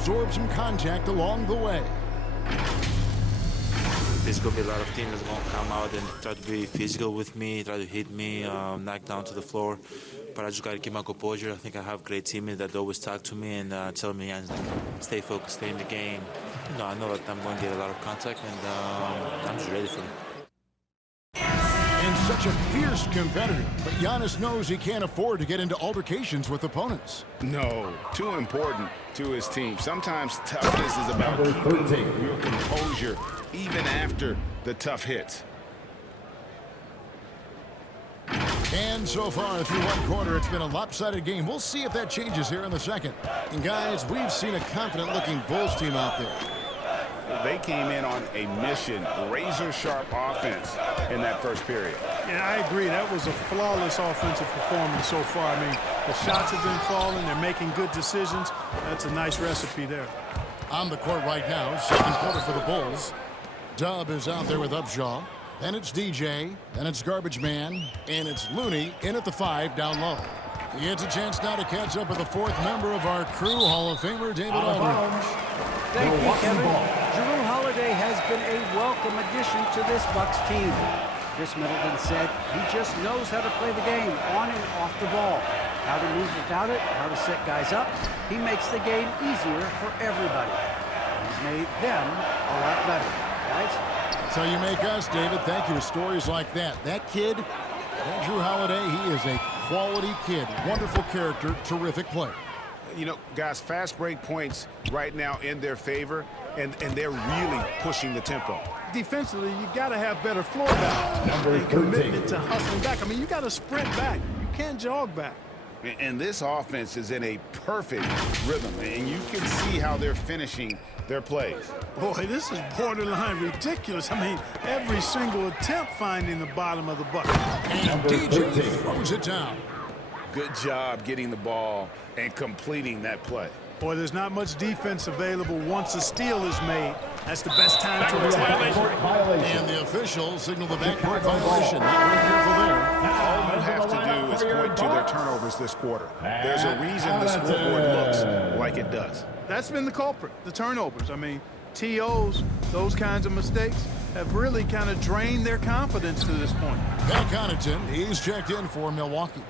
absorb some contact along the way. There's going to be a lot of teams that's going to come out and try to be physical with me, try to hit me, knock down to the floor. But I just got to keep my composure. I think I have great teammates that always talk to me and tell me, stay focused, stay in the game. I know that I'm going to get a lot of contact, and I'm just ready for it. And such a fierce competitor, but Giannis knows he can't afford to get into altercations with opponents. No, too important to his team. Sometimes toughness is about keeping your composure even after the tough hits. And so far through one quarter, it's been a lopsided game. We'll see if that changes here in the second. And guys, we've seen a confident-looking Bulls team out there. They came in on a mission, razor-sharp offense in that first period. Yeah, I agree. That was a flawless offensive performance so far. I mean, the shots have been falling. They're making good decisions. That's a nice recipe there. On the court right now, second quarter for the Bulls. Dub is out there with Upshaw. Then it's DJ. Then it's Garbage Man. And it's Looney in at the 5 down low. He gets a chance now to catch up with the fourth member of our crew, Hall of Famer David Aldridge. Thank you, Kevin. Jrue Holiday has been a welcome addition to this Bucks team. Chris Middleton said he just knows how to play the game on and off the ball. How to move without it, how to set guys up. He makes the game easier for everybody. He's made them a lot better. Guys? That's how you make us, David. Thank you to stories like that. That kid, that Jrue Holiday, he is a quality kid. Wonderful character, terrific player. You know, guys, fast break points right now in their favor, and they're really pushing the tempo. Defensively, you got to have better floor balance. Number 13. Commitment to hustling back. I mean, you got to sprint back. You can't jog back. And this offense is in a perfect rhythm, and you can see how they're finishing their plays. Boy, this is borderline ridiculous. I mean, every single attempt finding the bottom of the bucket. And DJ throws it down. Good job getting the ball and completing that play. Boy, there's not much defense available once a steal is made. That's the best time to attack. And the officials signal the backcourt violation. Not very careful there. All you have to do is point to their turnovers this quarter. There's a reason the scoreboard looks like it does. That's been the culprit, the turnovers. I mean, TOs, those kinds of mistakes, have really kind of drained their confidence to this point. Pat Connaughton, he's checked in for Milwaukee.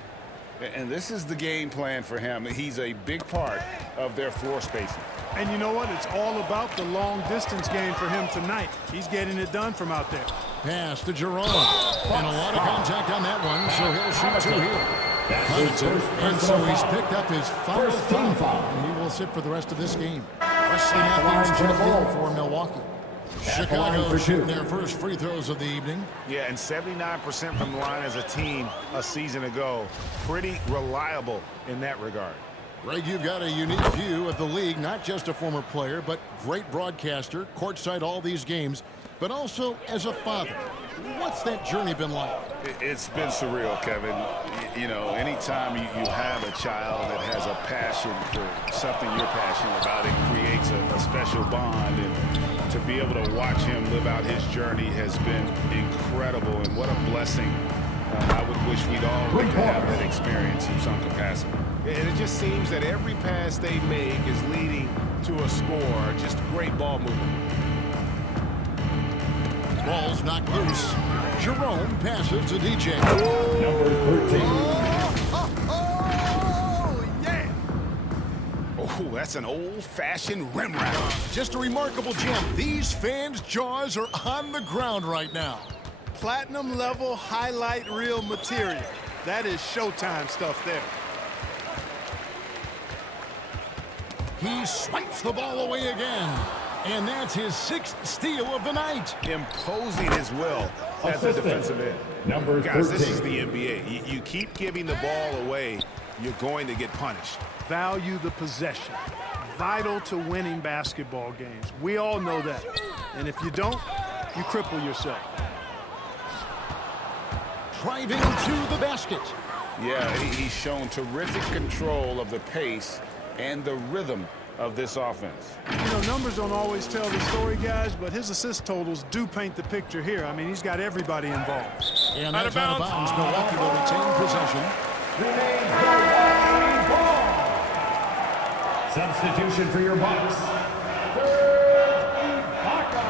And this is the game plan for him. He's a big part of their floor spacing. And you know what? It's all about the long-distance game for him tonight. He's getting it done from out there. Pass to Jerome. And a lot of contact on that one, so he'll shoot 2 here. Connaughton, and so he's picked up his final foul. And he will sit for the rest of this game. Wesley Matthews checked in for Milwaukee. Chicago shooting their first free throws of the evening. Yeah, and 79% from the line as a team a season ago. Pretty reliable in that regard. Greg, you've got a unique view of the league, not just a former player, but great broadcaster, courtside all these games, but also as a father. What's that journey been like? It's been surreal, Kevin. You know, anytime you have a child that has a passion for something you're passionate about, it creates a special bond. And to be able to watch him live out his journey has been incredible, and what a blessing. I would wish we'd all get to have that experience in some capacity. And it just seems that every pass they make is leading to a score. Just great ball movement. Ball's knocked loose. Jerome passes to DJ. Number 13. Oh, that's an old-fashioned rim wrap. Just a remarkable jump. These fans' jaws are on the ground right now. Platinum level highlight reel material. That is Showtime stuff there. He swipes the ball away again. And that's his 6th steal of the night. Imposing his will at the defensive end. Number Guys, 13. this is the NBA. You keep giving the ball away, you're going to get punished. Value the possession. Vital to winning basketball games. We all know that. And if you don't, you cripple yourself. Driving to the basket. Yeah, he's shown terrific control of the pace and the rhythm of this offense. You know, numbers don't always tell the story, guys, but his assist totals do paint the picture here. I mean, he's got everybody involved. And that's out of bounds. Milwaukee will retain possession. Substitution for your Bucks. Serge Ibaka.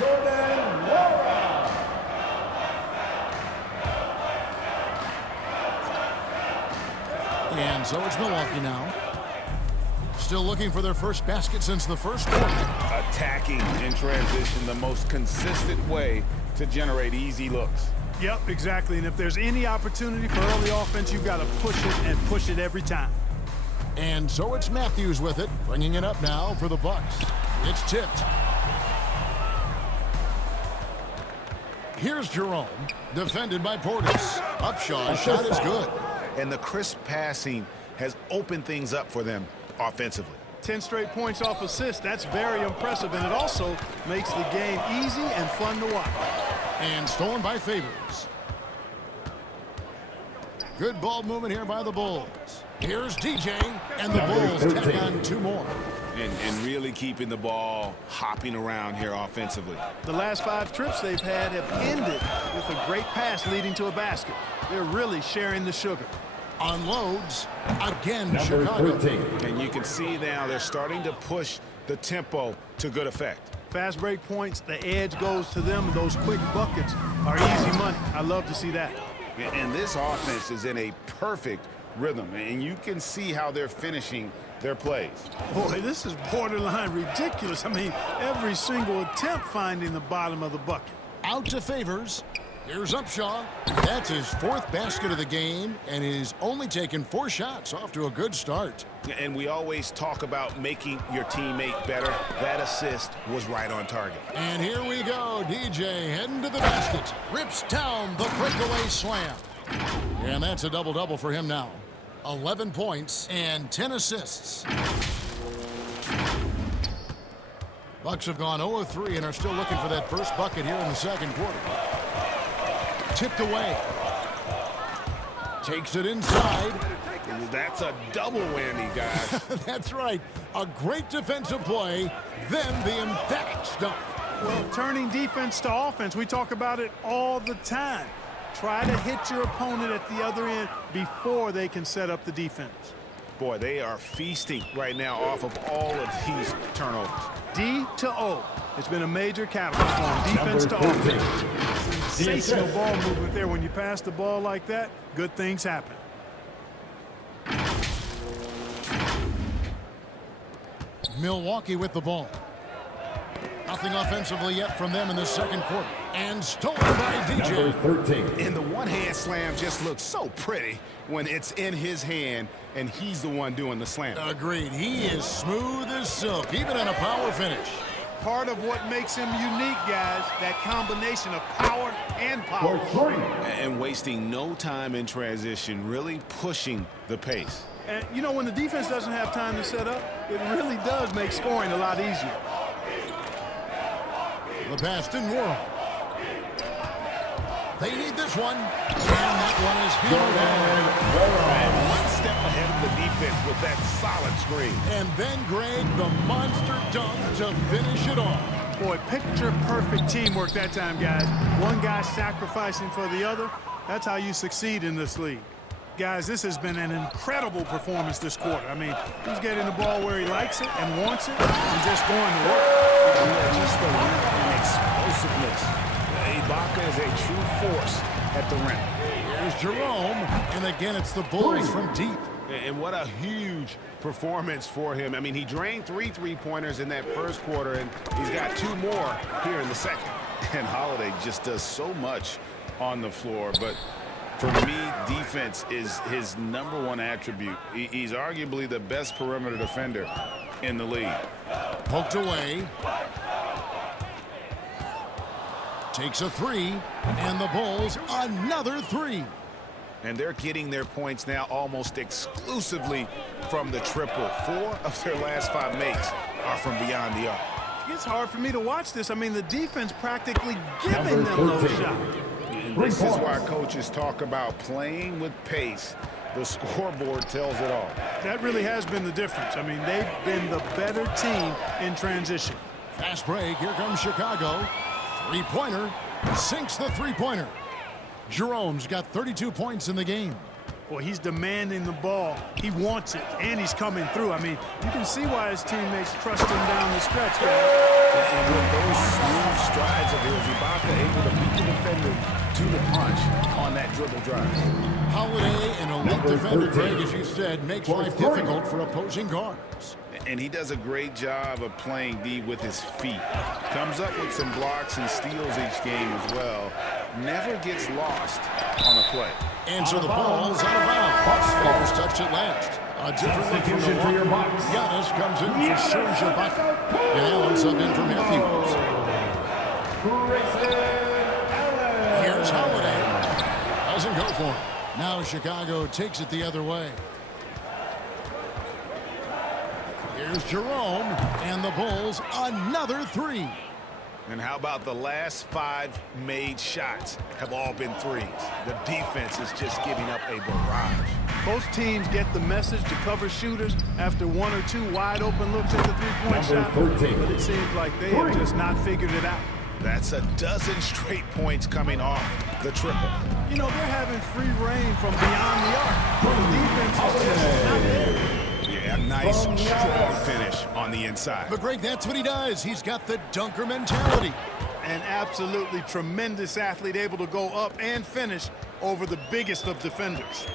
Jordan Laura. And so it's Milwaukee now. Still looking for their first basket since the first quarter. Attacking in transition, the most consistent way to generate easy looks. Yep, exactly. And if there's any opportunity for early offense, you've got to push it and push it every time. And so it's Matthews with it, bringing it up now for the Bucks. It's tipped. Here's Jerome, defended by Portis. Upshaw's shot is good. And the crisp passing has opened things up for them offensively. 10 straight points off assists. That's very impressive, and it also makes the game easy and fun to watch. And stolen by Favors. Good ball movement here by the Bulls. Here's DJ, and the Bulls tack on 2 more. And really keeping the ball hopping around here offensively. The last 5 trips they've had have ended with a great pass leading to a basket. They're really sharing the sugar. Unloads again. Number Chicago. 13. And you can see now they're starting to push the tempo to good effect. Fast break points, the edge goes to them. Those quick buckets are easy money. I love to see that. And this offense is in a perfect rhythm, and you can see how they're finishing their plays. Boy, this is borderline ridiculous. I mean, every single attempt finding the bottom of the bucket. Out to Favors. Here's Upshaw. That's his 4th basket of the game, and he's only taken 4 shots. Off to a good start. And we always talk about making your teammate better. That assist was right on target. And here we go. DJ heading to the basket. Rips down the breakaway slam. And that's a double-double for him now. 11 points and 10 assists. Bucks have gone 0 of 3 and are still looking for that first bucket here in the second quarter. Tipped away. Takes it inside. That's a double whammy, guys. That's right. A great defensive play, then the emphatic stuff. Well, turning defense to offense, we talk about it all the time. Try to hit your opponent at the other end before they can set up the defense. Boy, they are feasting right now off of all of these turnovers. D to O. It's been a major catalyst for them. Defense to offense. Sensational ball movement there. When you pass the ball like that, good things happen. Milwaukee with the ball. Nothing offensively yet from them in the second quarter. And stolen by DJ. Number 13. And the one-hand slam just looks so pretty when it's in his hand and he's the one doing the slam. Agreed. He is smooth as silk, even in a power finish. Part of what makes him unique, guys, that combination of power and power. For 3. And wasting no time in transition, really pushing the pace. And, you know, when the defense doesn't have time to set up, it really does make scoring a lot easier. The pass didn't work. They need this one. And that one is hammered home. And one step ahead of the defense with that solid screen. And then Greg, the monster dunk to finish it off. Boy, picture-perfect teamwork that time, guys. One guy sacrificing for the other. That's how you succeed in this league. Guys, this has been an incredible performance this quarter. I mean, he's getting the ball where he likes it and wants it and just going to work. Yeah, just the length and explosiveness. Ibaka is a true force at the rim. Here's Jerome. And again, it's the Bulls from deep. And what a huge performance for him. I mean, he drained 3 three-pointers in that first quarter, and he's got 2 more here in the second. And Holiday just does so much on the floor. But for me, defense is his #1 attribute. He's arguably the best perimeter defender in the league. Poked away. Takes a 3. And the Bulls another 3. And they're getting their points now almost exclusively from the triple. 4 of their last 5 makes are from beyond the arc. It's hard for me to watch this. I mean, the defense practically giving them those shots. And this is why coaches talk about playing with pace. The scoreboard tells it all. That really has been the difference. I mean, they've been the better team in transition. Fast break. Here comes Chicago. Three-pointer. Sinks the three-pointer. Jerome's got 32 points in the game. Boy, he's demanding the ball. He wants it, and he's coming through. I mean, you can see why his teammates trust him down the stretch, guys. And with those smooth strides of his, Ibaka able to beat the defender to the punch on that dribble drive. Holiday, an elite defender, Greg, as you said, makes life difficult for opposing guards. And he does a great job of playing D with his feet. Comes up with some blocks and steals each game as well. Never gets lost on a play. And so the ball's out of bounds. Spurs touched it last. A different look from Substitution for your Milwaukee. Bucks. Giannis comes in for Serge Ibaka. And Allen sub in for Matthews. Here's Holiday. Doesn't go for it. Now Chicago takes it the other way. Here's Jerome, and the Bulls another three. And how about the last 5 made shots have all been threes? The defense is just giving up a barrage. Both teams get the message to cover shooters after 1 or 2 wide open looks at the three-point shot. 13. But it seems like they have just not figured it out. That's a dozen straight points coming off the triple. You know, they're having free reign from beyond the arc. The defense is just not there. Yeah, a nice, strong finish on the inside. But Greg, that's what he does. He's got the dunker mentality. An absolutely tremendous athlete, able to go up and finish over the biggest of defenders.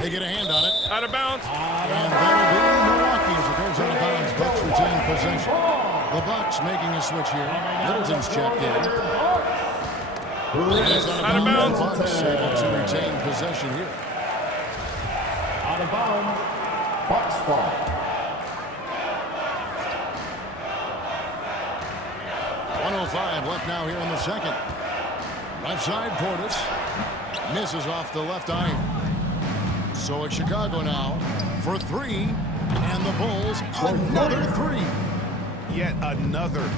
They get a hand on it. Out of bounds. And that'll be Milwaukee as it goes out of bounds. Bucks retain possession. The Bucks making a switch here. Middleton's checked in. And it's out of bounds. The Bucks able to retain possession here. Out of bounds. Bucks ball. .105 left now here in the second. Left side, Portis misses off the left iron. So it's Chicago now for 3, and the Bulls another 3. Yet another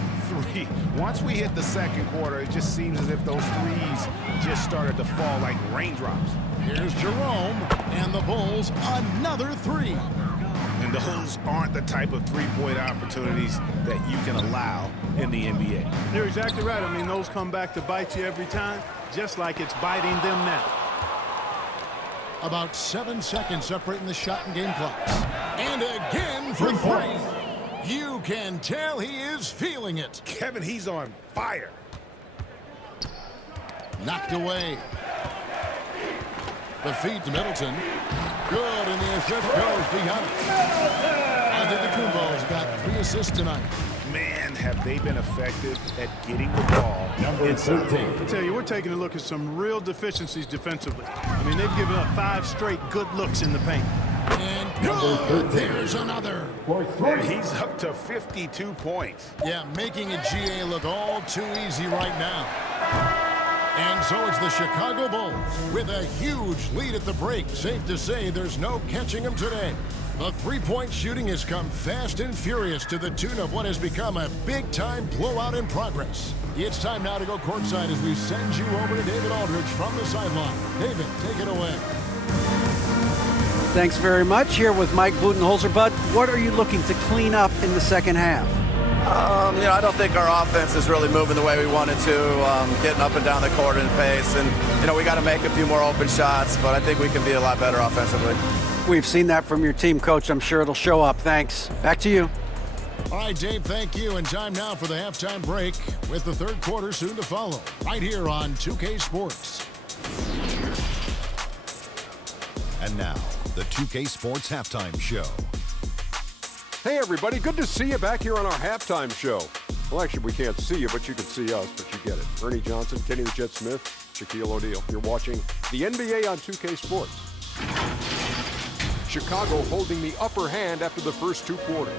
3. Once we hit the second quarter, it just seems as if those threes just started to fall like raindrops. Here's Jerome, and the Bulls another 3. And those aren't the type of three-point opportunities that you can allow in the NBA. You're exactly right. I mean, those come back to bite you every time, just like it's biting them now. About 7 seconds separating the shot and game clocks. And again for 3. You can tell he is feeling it. Kevin, he's on fire. Knocked away. The feed to Middleton. Good, and the assist goes to Giannis. Antetokounmpo's got 3 assists tonight. Man, have they been effective at getting the ball inside. 13. I tell you, we're taking a look at some real deficiencies defensively. I mean, they've given up 5 straight good looks in the paint. And good. There's another. For 3. He's up to 52 points. Yeah, making a GA look all too easy right now. And so it's the Chicago Bulls with a huge lead at the break. Safe to say there's no catching them today. The three-point shooting has come fast and furious to the tune of what has become a big-time blowout in progress. It's time now to go courtside as we send you over to David Aldridge from the sideline. David, take it away. Thanks very much. Here with Mike Budenholzer. Bud, what are you looking to clean up in the second half? I don't think our offense is really moving the way we wanted to, getting up and down the court in pace. And, we got to make a few more open shots, but I think we can be a lot better offensively. We've seen that from your team, Coach. I'm sure it'll show up. Thanks. Back to you. All right, Dave, thank you. And time now for the halftime break with the third quarter soon to follow right here on 2K Sports. And now, the 2K Sports Halftime Show. Hey, everybody. Good to see you back here on our halftime show. Well, actually, we can't see you, but you can see us, but you get it. Ernie Johnson, Kenny the Jet Smith, Shaquille O'Neal. You're watching the NBA on 2K Sports. Chicago holding the upper hand after the first 2 quarters.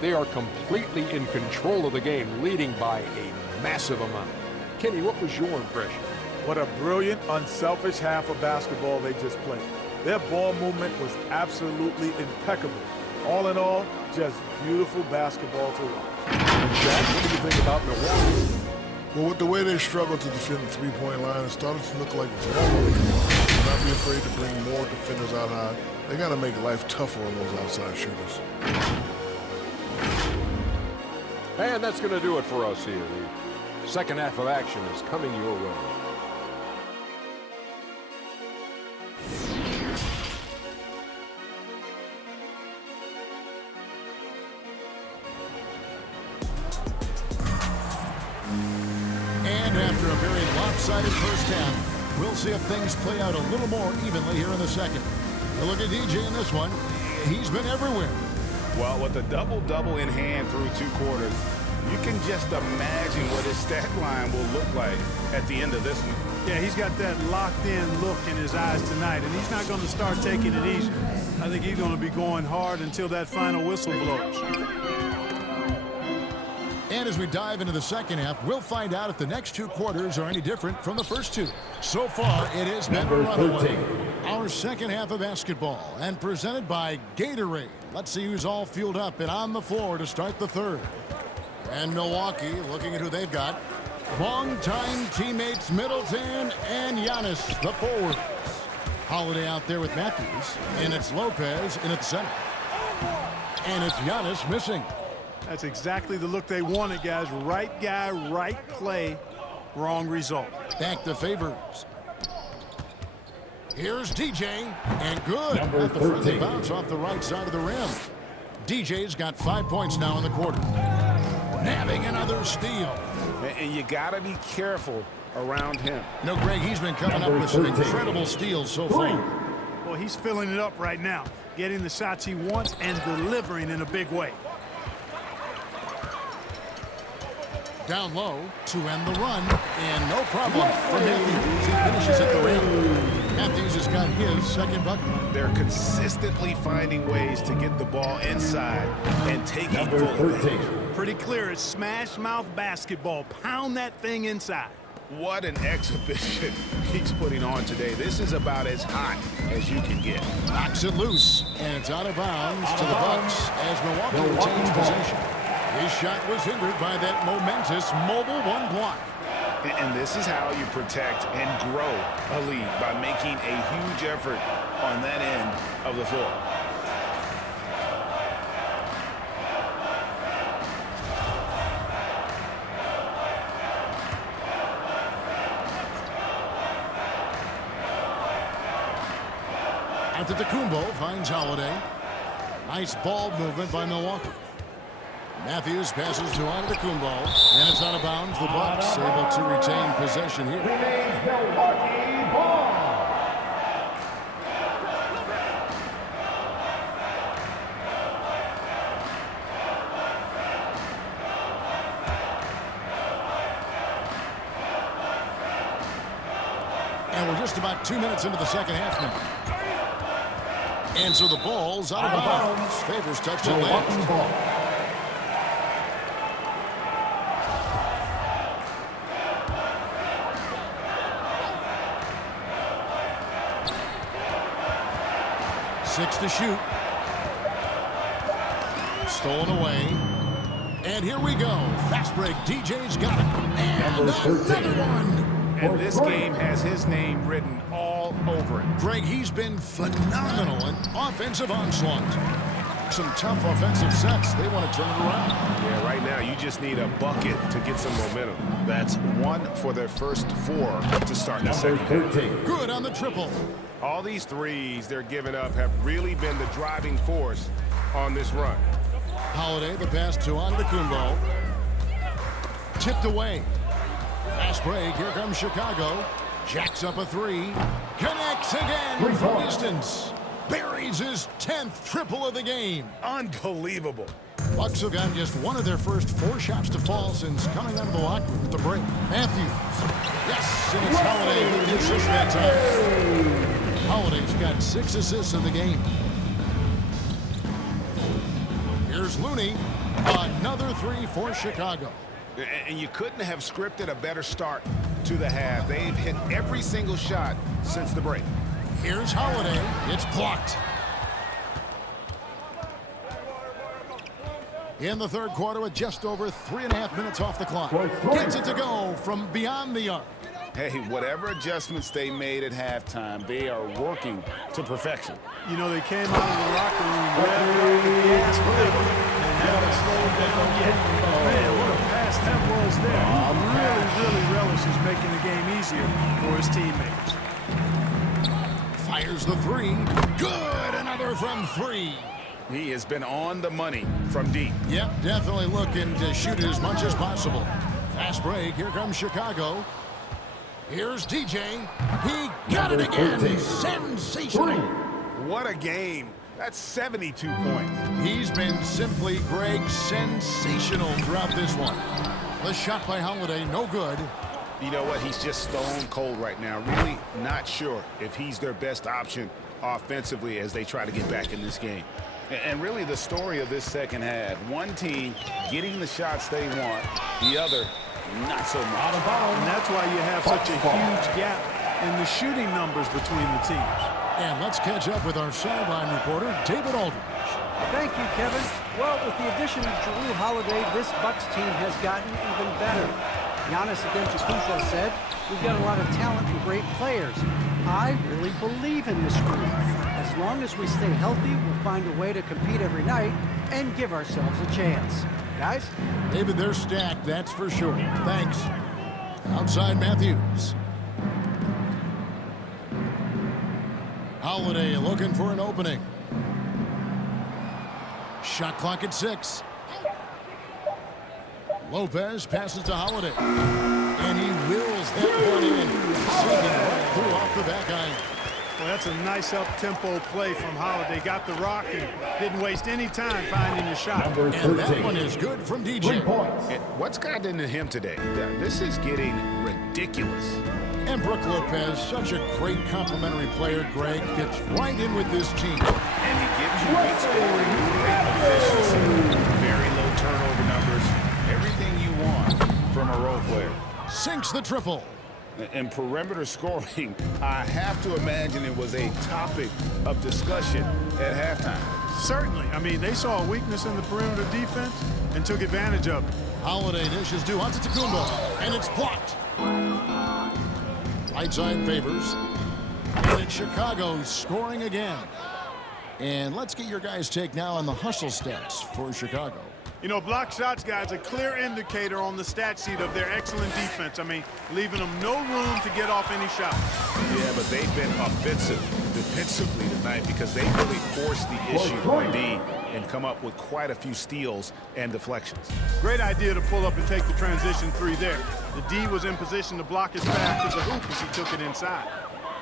They are completely in control of the game, leading by a massive amount. Kenny, what was your impression? What a brilliant, unselfish half of basketball they just played. Their ball movement was absolutely impeccable. All in all, just beautiful basketball to watch. And Jack, what do you think about Milwaukee? Well, with the way they struggled to defend the three-point line, it started to look like Milwaukee. Not be afraid to bring more defenders out high. They got to make life tougher on those outside shooters. And that's going to do it for us here. The second half of action is coming your way. after a very lopsided first half. We'll see if things play out a little more evenly here in the second. A look at DJ in this one. He's been everywhere. Well, with a double-double in hand through 2 quarters, you can just imagine what his stat line will look like at the end of this one. Yeah, he's got that locked-in look in his eyes tonight, and he's not going to start taking it easy. I think he's going to be going hard until that final whistle blows. And as we dive into the second half, we'll find out if the next 2 quarters are any different from the first 2. So far, it has been a runaway. Our second half of basketball, and presented by Gatorade. Let's see who's all fueled up and on the floor to start the third. And Milwaukee, looking at who they've got. Longtime teammates Middleton and Giannis, the forwards. Holiday out there with Matthews, and it's Lopez in its center. And it's Giannis missing. That's exactly the look they wanted, guys. Right guy, right play, wrong result. Back to Favors. Here's DJ, and good. At the friendly bounce off the right side of the rim. DJ's got 5 points now in the quarter. Nabbing another steal. And you got to be careful around him. You know, Greg, he's been coming up with some incredible steals so far. Well, he's filling it up right now, getting the shots he wants and delivering in a big way. Down low to end the run, and no problem for Matthews. He finishes at the rim. Matthews has got his second bucket. They're consistently finding ways to get the ball inside and taking full advantage. Pretty clear, it's smash mouth basketball. Pound that thing inside. What an exhibition he's putting on today. This is about as hot as you can get. Knocks it loose, and it's out of bounds to the Bucks as Milwaukee retains possession. His shot was hindered by that momentous mobile 1 block. And this is how you protect and grow a lead, by making a huge effort on that end of the floor. Antetokounmpo finds Holiday. Nice ball movement by Milwaukee. Matthews passes to Antetokounmpo, and it's out of bounds. The Bucks able to retain possession here. Remains Milwaukee ball. And we're just about 2 minutes into the second half now. And so the ball's out of bounds. Favors touched it last. Six to shoot. Stolen away. And here we go. Fast break. DJ's got it. And another one. And this game has his name written all over it. Greg, he's been phenomenal in offensive onslaught. Some tough offensive sets. They want to turn it around. Yeah, right now you just need a bucket to get some momentum. That's 1 for their first 4 to start the second. Good on the triple. All these threes they're giving up have really been the driving force on this run. Holiday, the pass to Antetokounmpo. Tipped away. Fast break. Here comes Chicago. Jacks up a 3. Connects again from distance. Buries his 10th triple of the game. Unbelievable. Bucks have gotten just one of their first 4 shots to fall since coming out of the locker room at the break. Matthews. Yes, and it's Holiday with the assist that time. Holiday's got 6 assists in the game. Here's Looney. Another 3 for Chicago. And you couldn't have scripted a better start to the half. They've hit every single shot since the break. Here's Holiday. It's blocked. In the third quarter with just over 3.5 minutes off the clock. Gets it to go from beyond the arc. Hey, whatever adjustments they made at halftime, they are working to perfection. You know, they came out of the locker room revving up the gas pedal and haven't slowed down yet. Man, what a pass that was there. Really relishes making the game easier for his teammates. Fires the 3. Good. Another from 3. He has been on the money from deep. Yep, definitely looking to shoot it as much as possible. Fast break. Here comes Chicago. Here's DJ. He got it again. Sensational. What a game. That's 72 points. He's been simply, Greg, sensational throughout this one. The shot by Holiday, no good. You know what? He's just stone cold right now. Really not sure if he's their best option offensively as they try to get back in this game. And really the story of this second half, one team getting the shots they want, the other not so much. And that's why you have such a huge gap in the shooting numbers between the teams. And let's catch up with our sideline reporter, David Aldridge. Thank you, Kevin. Well, with the addition of Jrue Holiday, this Bucks team has gotten even better. Giannis Antetokounmpo said, "We've got a lot of talent and great players. I really believe in this group. As long as we stay healthy, we'll find a way to compete every night and give ourselves a chance." Guys? David, they're stacked, that's for sure. Thanks. Outside Matthews. Holiday looking for an opening. Shot clock at 6. Lopez passes to Holiday. And he wills that one in. Sinking right through off the back iron. Well, that's a nice up-tempo play from Holiday. Got the rock and didn't waste any time finding the shot. And that one is good from DJ. And what's gotten into him today? This is getting ridiculous. And Brook Lopez, such a great complimentary player, Greg, fits right in with this team. And he gives you good scoring, great efficiency, very low turnover numbers, everything you want from a role player. Sinks the triple. And perimeter scoring, I have to imagine it was a topic of discussion at halftime. Certainly. I mean, they saw a weakness in the perimeter defense and took advantage of it. Holiday dishes to Antetokounmpo, and it's blocked. Right side Favors. And it's Chicago scoring again. And let's get your guys' take now on the hustle stats for Chicago. You know, block shots, guys, a clear indicator on the stat sheet of their excellent defense. I mean, leaving them no room to get off any shots. Yeah, but they've been offensive defensively tonight because they really forced the issue on D and come up with quite a few steals and deflections. Great idea to pull up and take the transition three there. The D was in position to block his path to the hoop as he took it inside.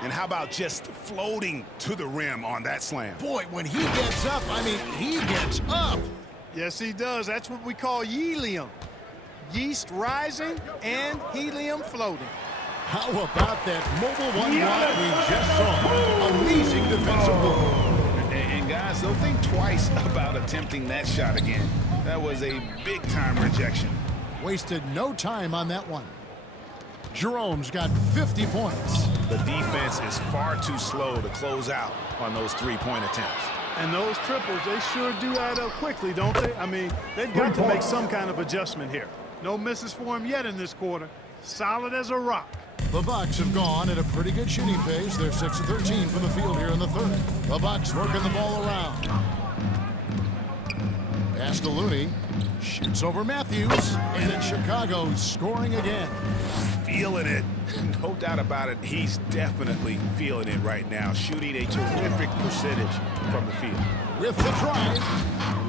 And how about just floating to the rim on that slam? Boy, when he gets up, I mean, he gets up. Yes, he does. That's what we call helium. Yeast rising and helium floating. How about that mobile one block we just saw? Amazing defensive move. And guys, don't think twice about attempting that shot again. That was a big-time rejection. Wasted no time on that one. Jerome's got 50 points. The defense is far too slow to close out on those three-point attempts. And those triples, they sure do add up quickly, don't they? I mean, they've got to make some kind of adjustment here. No misses for him yet in this quarter. Solid as a rock. The Bucks have gone at a pretty good shooting pace. They're 6 of 13 from the field here in the third. The Bucks working the ball around. Pass to Looney. Shoots over Matthews. And it's Chicago scoring again. Feeling it. No doubt about it. He's definitely feeling it right now. Shooting a terrific percentage from the field. With the drive.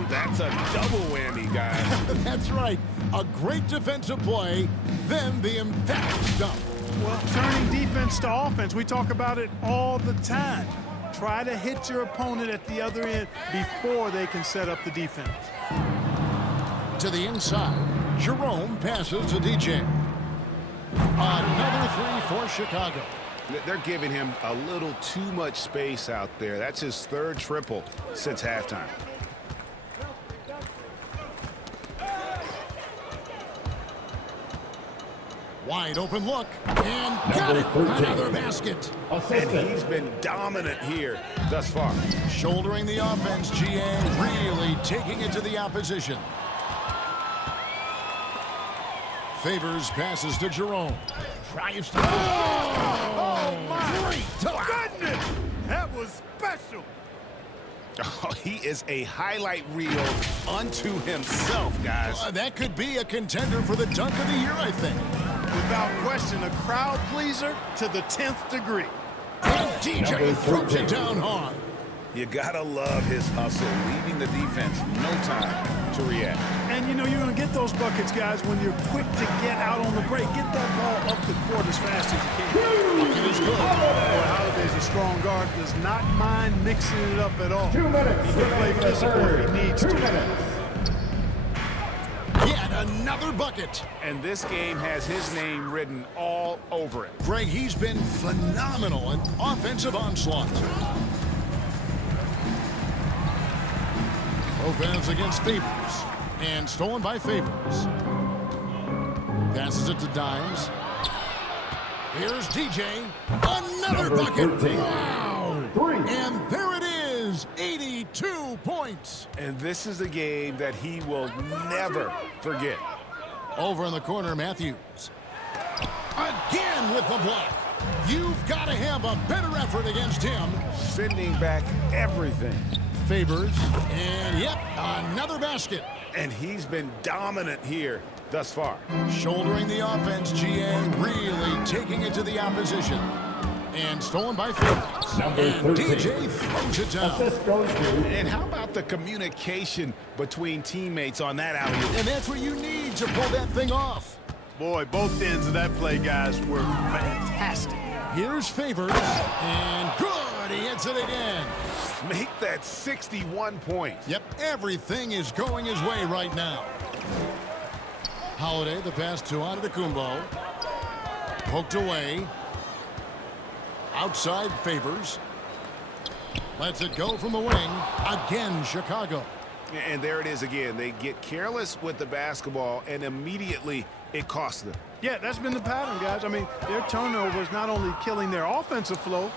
That's a double whammy, guys. That's right. A great defensive play, then the emphatic dump. Well, turning defense to offense, we talk about it all the time. Try to hit your opponent at the other end before they can set up the defense. To the inside. Jerome passes to DJ. Another three for Chicago. They're giving him a little too much space out there. That's his third triple since halftime. Wide open look. And got it. Another basket. And he's been dominant here thus far. Shouldering the offense, GA really taking it to the opposition. Favors passes to Jerome. Drives to My goodness! That was special. Oh, he is a highlight reel unto himself, guys. That could be a contender for the dunk of the year, I think. Without question, a crowd pleaser to the 10th degree. And DJ throws it down hard. You gotta love his hustle, leaving the defense no time to react. And, you know, you're going to get those buckets, guys, when you're quick to get out on the break. Get that ball up the court as fast as you can. Bucket is good. Boy, Holiday's a strong guard. Does not mind mixing it up at all. 2 minutes. He can play physical if he needs 2 to. minutes. Yet another bucket. And this game has his name written all over it. Greg, he's been phenomenal in offensive onslaught. Opens against Favors. And stolen by Favors. Passes it to Dimes. Here's DJ. Another bucket. Wow. And there it is. 82 points. And this is a game that he will never forget. Over in the corner, Matthews. Again with the block. You've got to have a better effort against him. Sending back everything. Favors. And, yep, another basket. And he's been dominant here thus far. Shouldering the offense, GA, really taking it to the opposition. And stolen by Favors. And DJ throws it down. And how about the communication between teammates on that alley-oop? And that's what you need to pull that thing off. Boy, both ends of that play, guys, were fantastic. Here's Favors. And good. He hits it again. Make that 61 points. Yep, everything is going his way right now. Holiday, the pass to Antetokounmpo. Poked away. Outside Favors. Lets it go from the wing. Again, Chicago. And there it is again. They get careless with the basketball, and immediately it costs them. Yeah, that's been the pattern, guys. I mean, their turnovers not only killing their offensive flow,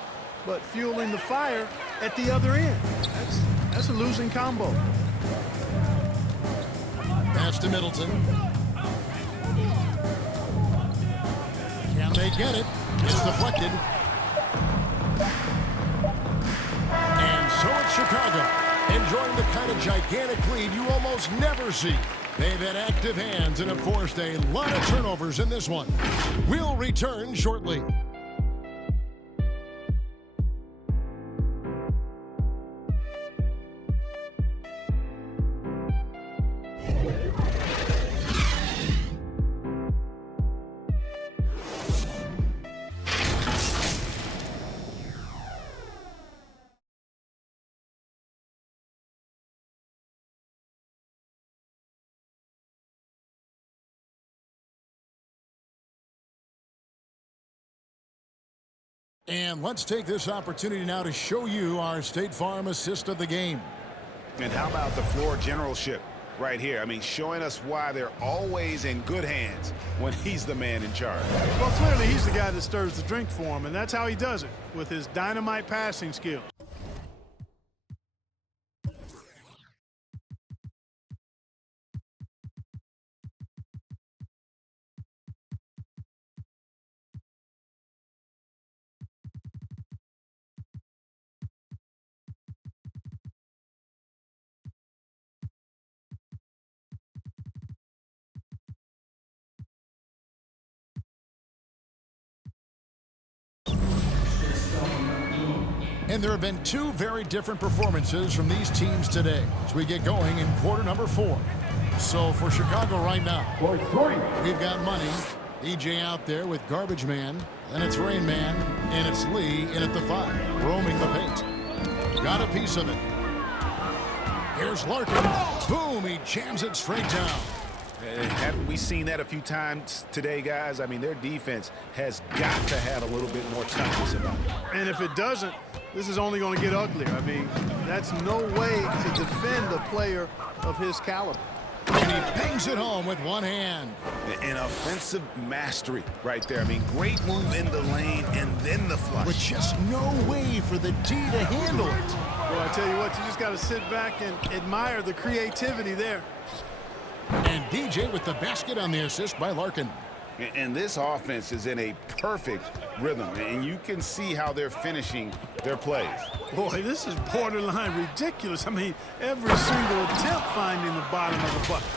but fueling the fire at the other end. That's a losing combo. Pass to Middleton. Can they get it? It's deflected. And so it's Chicago, enjoying the kind of gigantic lead you almost never see. They've had active hands and have forced a lot of turnovers in this one. We'll return shortly. And let's take this opportunity now to show you our State Farm assist of the game. And how about the floor generalship right here? I mean, showing us why they're always in good hands when he's the man in charge. Well, clearly he's the guy that stirs the drink for him, and that's how he does it, with his dynamite passing skills. And there have been two very different performances from these teams today as we get going in quarter number 4. So for Chicago right now, we've got Money, EJ out there with Garbage Man, and it's Rain Man, and it's Lee in at the 5, roaming the paint. Got a piece of it. Here's Larkin. Boom, he jams it straight down. Haven't we seen that a few times today, guys? I mean, their defense has got to have a little bit more toughness about it. And if it doesn't, this is only going to get uglier. I mean, that's no way to defend a player of his caliber. And he bangs it home with one hand. An offensive mastery right there. I mean, great move in the lane and then the flush. With just no way for the D to handle it. Well, I tell you what, you just got to sit back and admire the creativity there. And DJ with the basket on the assist by Larkin. And this offense is in a perfect rhythm, and you can see how they're finishing their plays. Boy, this is borderline ridiculous. I mean, every single attempt finding the bottom of the bucket.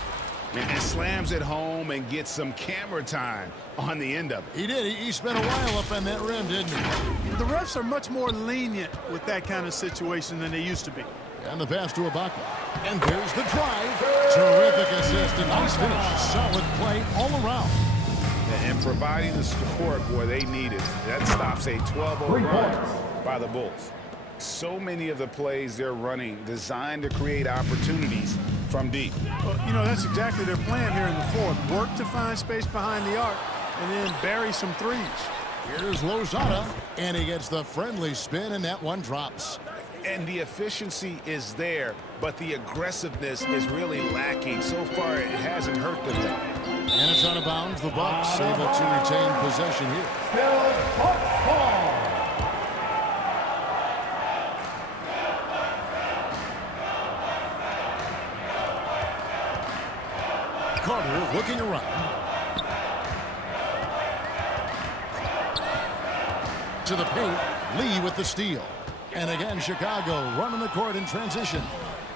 And slams it home and gets some camera time on the end of it. He did. He spent a while up on that rim, didn't he? The refs are much more lenient with that kind of situation than they used to be. And the pass to Ibaka. And there's the drive. Terrific assist and nice finish. Solid play all around. And providing the support where they need it. That stops a 12-0 run by the Bulls. So many of the plays they're running designed to create opportunities from deep. Well, you know, that's exactly their plan here in the fourth. Work to find space behind the arc and then bury some threes. Here's Lozada, and he gets the friendly spin, and that one drops. And the efficiency is there, but the aggressiveness is really lacking. So far, it hasn't hurt them. And it's out of bounds. The Bucks able to retain possession here. Carter looking around. To the paint. Lee with the steal. And again, Chicago running the court in transition.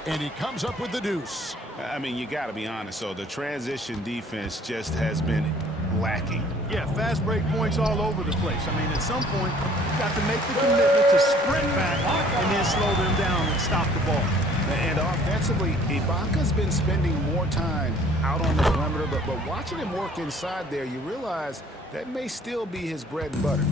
And he comes up with the deuce. I mean, you got to be honest. So the transition defense just has been lacking. Yeah, fast break points all over the place. I mean, at some point, you've got to make the commitment to sprint back and then slow them down and stop the ball. And offensively, Ibaka's been spending more time out on the perimeter, but watching him work inside there, you realize that may still be his bread and butter.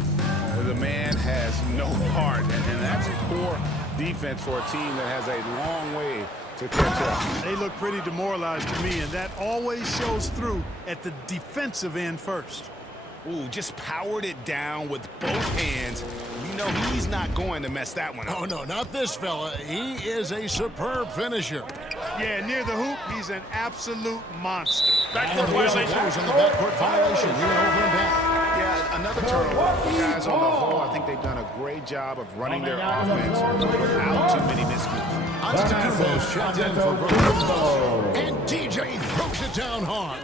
The man has no heart, and that's poor defense for a team that has a long way to catch up. They look pretty demoralized to me, and that always shows through at the defensive end first. Ooh, just powered it down with both hands. You know he's not going to mess that one up. Oh, no, not this fella. He is a superb finisher. Yeah, near the hoop, he's an absolute monster. Backcourt violation. On the backcourt violation. He went over and back. Yeah, another turnover. Guys, on the whole, I think they've done a great job of running their offense without too many miscues. Antetokounmpo's checked in for Brooklyn. And DJ throws it down hard.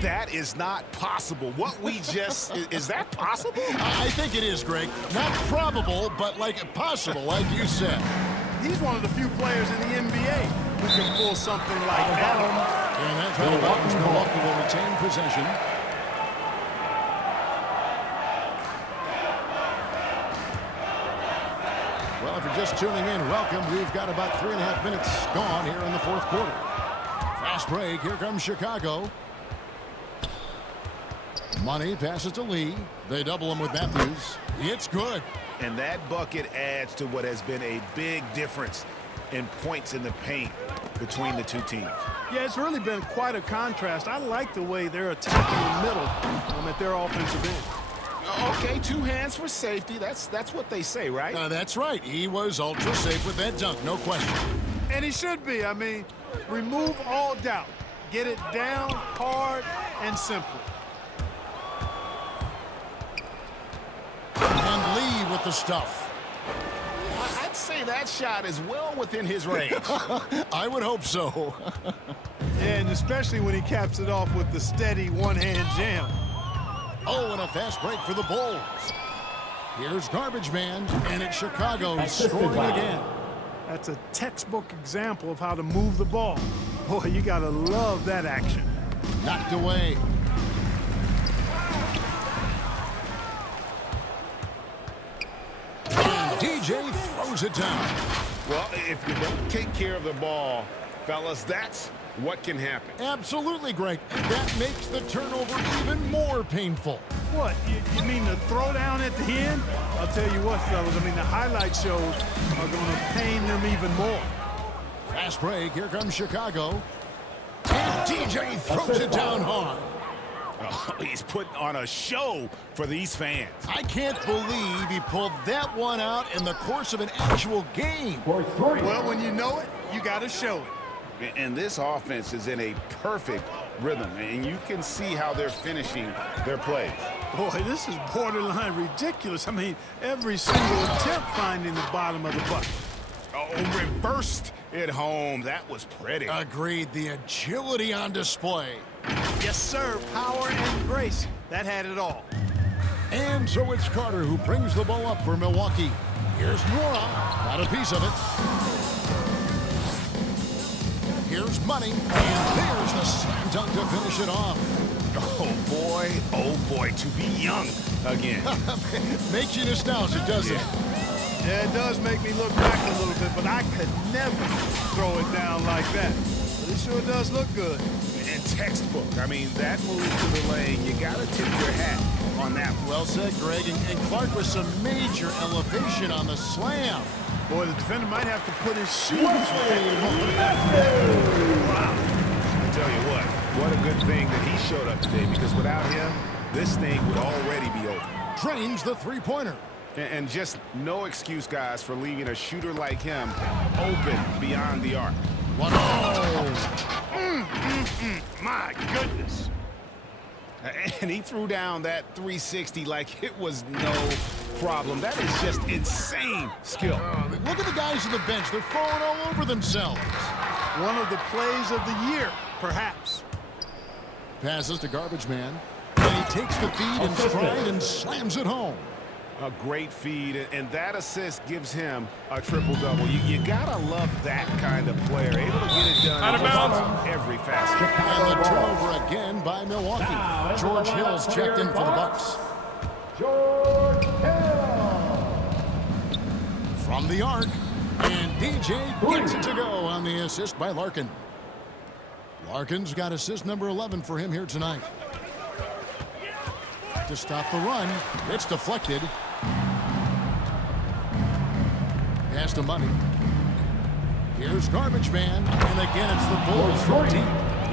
That is not possible. What we just... is that possible? I think it is, Greg. Not probable, but like possible, like you said. He's one of the few players in the NBA who can pull something like that. And that's how Milwaukee will retain possession. Well, if you're just tuning in, welcome. We've got about 3.5 minutes gone here in the fourth quarter. Fast break. Here comes Chicago. Money passes to Lee. They double him with Matthews. It's good. And that bucket adds to what has been a big difference in points in the paint between the two teams. Yeah, it's really been quite a contrast. I like the way they're attacking the middle at their offensive end. Okay, 2 hands for safety. That's what they say, right? That's right. He was ultra safe with that dunk, no question. And he should be. I mean, remove all doubt. Get it down hard and simple. And Lee with the stuff. I'd say that shot is well within his range. I would hope so. Yeah, and especially when he caps it off with the steady one-hand jam. Oh, and a fast break for the Bulls. Here's Garbage Man, and it's Chicago scoring again. That's a textbook example of how to move the ball. Boy, you got to love that action. Knocked away. DJ throws it down. Well, if you don't take care of the ball, fellas, that's what can happen. Absolutely, Greg. That makes the turnover even more painful. What? You mean the throwdown at the end? I'll tell you what, fellas. I mean, the highlight shows are going to pain them even more. Fast break. Here comes Chicago. And DJ throws it down hard. Oh, he's putting on a show for these fans. I can't believe he pulled that one out in the course of an actual game. Well, when you know it, you got to show it. And this offense is in a perfect rhythm, and you can see how they're finishing their plays. Boy, this is borderline ridiculous. I mean, every single attempt finding the bottom of the bucket. Oh, reversed it home. That was pretty. Agreed. The agility on display. Yes, sir. Power and grace. That had it all. And so it's Carter who brings the ball up for Milwaukee. Here's Nora. Got a piece of it. Here's Here's money, and there's the slam dunk to finish it off. Oh boy, to be young again. Makes you nostalgic, doesn't it? Yeah, it does make me look back a little bit, but I could never throw it down like that. But it sure does look good. And textbook. I mean, that move to the lane, you got to tip your hat on that one. Well said, Greg. And Clark with some major elevation on the slam. Boy, the defender might have to put his shoes Wow. I tell you what a good thing that he showed up today, because without him, this thing would already be over. Drains the three-pointer. And just no excuse, guys, for leaving a shooter like him open beyond the arc. My goodness. And he threw down that 360 like it was no problem. That is just insane skill. Look at the guys on the bench. They're falling all over themselves. One of the plays of the year, perhaps. Passes to Garbage Man. And he takes the feed in stride and slams it home. A great feed, and that assist gives him a triple-double. You gotta love that kind of player, able to get it done Out of bounds. every facet. And the turnover again by Milwaukee. George Hill's checked in for the Bucks. George Hill. From the arc, and DJ gets it to go on the assist by Larkin. Larkin's got assist number 11 for him here tonight. To stop the run, it's deflected. Pass to Money. Here's Garbage Man, and again it's the Bulls from deep.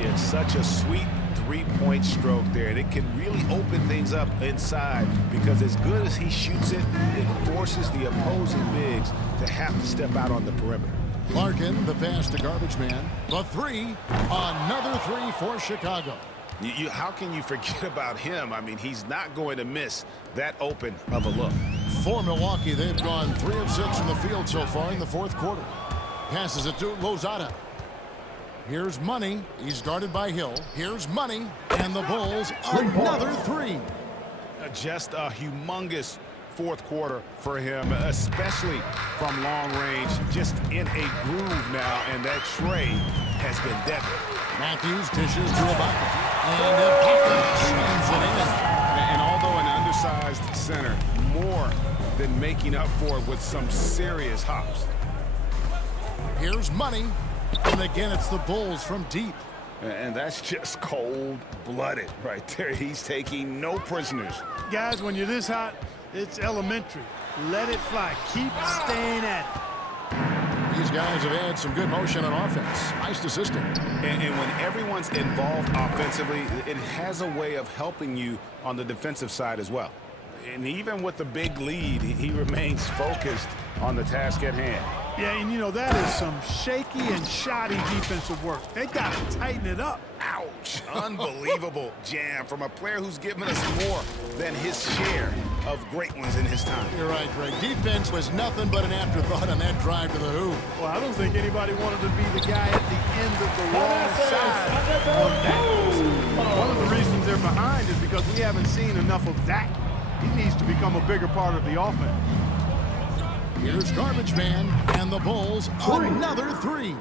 It's such a sweet three-point stroke there, and it can really open things up inside, because as good as he shoots it, it forces the opposing bigs to have to step out on the perimeter. Larkin, the pass to Garbage Man. The three, another three for Chicago. How can you forget about him? I mean, he's not going to miss that open of a look. For Milwaukee, they've gone 3 of 6 from the field so far in the fourth quarter. Passes it to Lozada. Here's Money. He's guarded by Hill. Here's Money. And the Bulls, another three. Just a humongous fourth quarter for him, especially from long range. Just in a groove now, and that trade has been deadly. Matthews dishes to Ibaka. And Ibaka slams it in. And although an undersized center, more than making up for it with some serious hops. Here's Money. And again, it's the Bulls from deep. And that's just cold-blooded right there. He's taking no prisoners. Guys, when you're this hot, it's elementary. Let it fly. Keep staying at it. These guys have had some good motion on offense. Nice to system. And when everyone's involved offensively, it has a way of helping you on the defensive side as well. And even with the big lead, he remains focused on the task at hand. Yeah, and you know, that is some shaky and shoddy defensive work. They got to tighten it up. Ouch. Unbelievable jam from a player who's given us more than his share of great ones in his time. You're right, Greg. Defense was nothing but an afterthought on that drive to the hoop. Well, I don't think anybody wanted to be the guy at the end of the wrong side of that. One of the reasons they're behind is because we haven't seen enough of that. He needs to become a bigger part of the offense. Here's Garbage Man, and the Bulls, another three.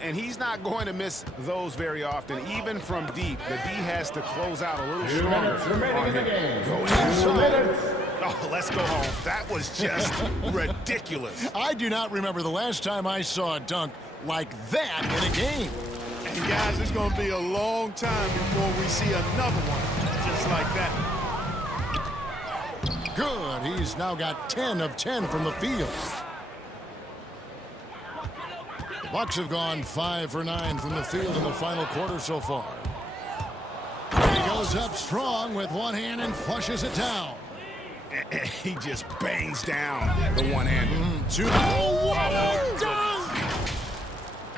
And he's not going to miss those very often. Even from deep, the D has to close out a little stronger. Remaining in the game. Go inside. Oh, let's go home. That was just ridiculous. I do not remember the last time I saw a dunk like that in a game. And guys, it's going to be a long time before we see another one just like that. Good. He's now got 10 of 10 from the field. The Bucks have gone 5 for 9 from the field in the final quarter so far. And he goes up strong with one hand and flushes it down. He just bangs down the one-hander. What a dunk!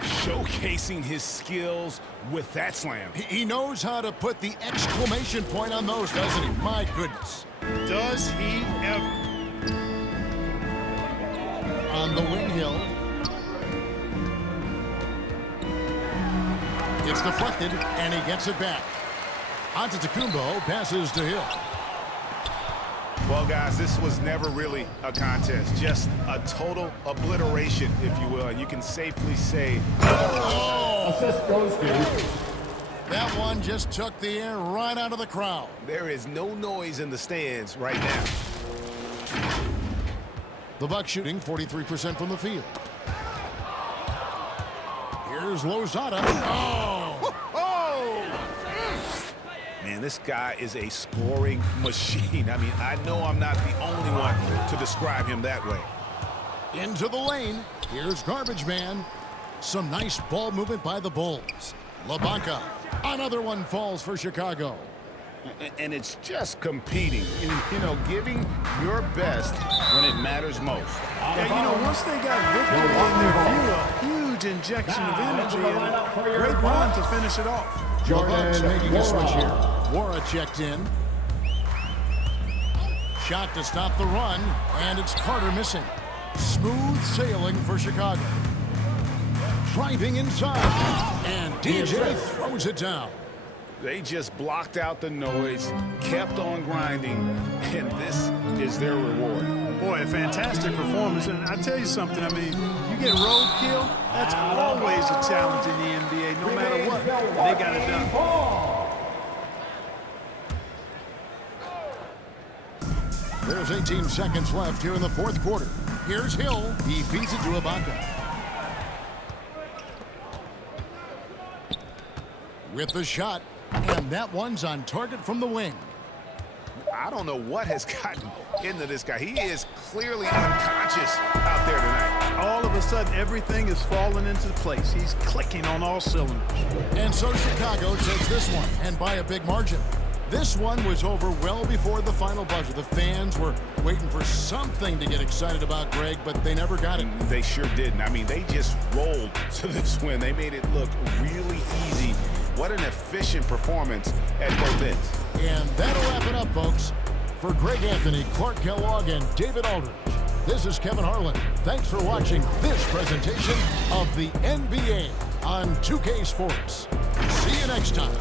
Showcasing his skills with that slam. He knows how to put the exclamation point on those, doesn't he? My goodness. Does he ever? On the wing, Hill. It's deflected, and he gets it back. Antetokounmpo passes to Hill. Well, guys, this was never really a contest. Just a total obliteration, if you will. And you can safely say... Oh! Francisco State. That one just took the air right out of the crowd. There is no noise in the stands right now. The Bucs shooting 43% from the field. Here's Lozada. Oh! Man, this guy is a scoring machine. I mean, I know I'm not the only one to describe him that way. Into the lane. Here's Garbage Man. Some nice ball movement by the Bulls. LaBanca. Another one falls for Chicago. And it's just competing, you know, giving your best when it matters most. Yeah, you know, once they got victory in their view, a huge injection of energy and a great run to finish it off. The Bucs making a switch here. Wara checked in. Shot to stop the run, and it's Carter missing. Smooth sailing for Chicago. Driving inside, and DJ throws it down. They just blocked out the noise, kept on grinding, and this is their reward. Boy, a fantastic performance. And I tell you something, I mean, you get roadkill, that's always a challenge in the NBA, no matter what. They got it done. There's 18 seconds left here in the fourth quarter. Here's Hill. He feeds it to Ibaka. With the shot, and that one's on target from the wing. I don't know what has gotten into this guy. He is clearly unconscious out there tonight. All of a sudden, everything is falling into place. He's clicking on all cylinders. And so Chicago takes this one, and by a big margin. This one was over well before the final buzzer. The fans were waiting for something to get excited about, Greg, but they never got it. They sure didn't. I mean, they just rolled to this win. They made it look really easy. What an efficient performance at both ends. And that'll wrap it up, folks. For Greg Anthony, Clark Kellogg, and David Aldridge, this is Kevin Harlan. Thanks for watching this presentation of the NBA on 2K Sports. See you next time.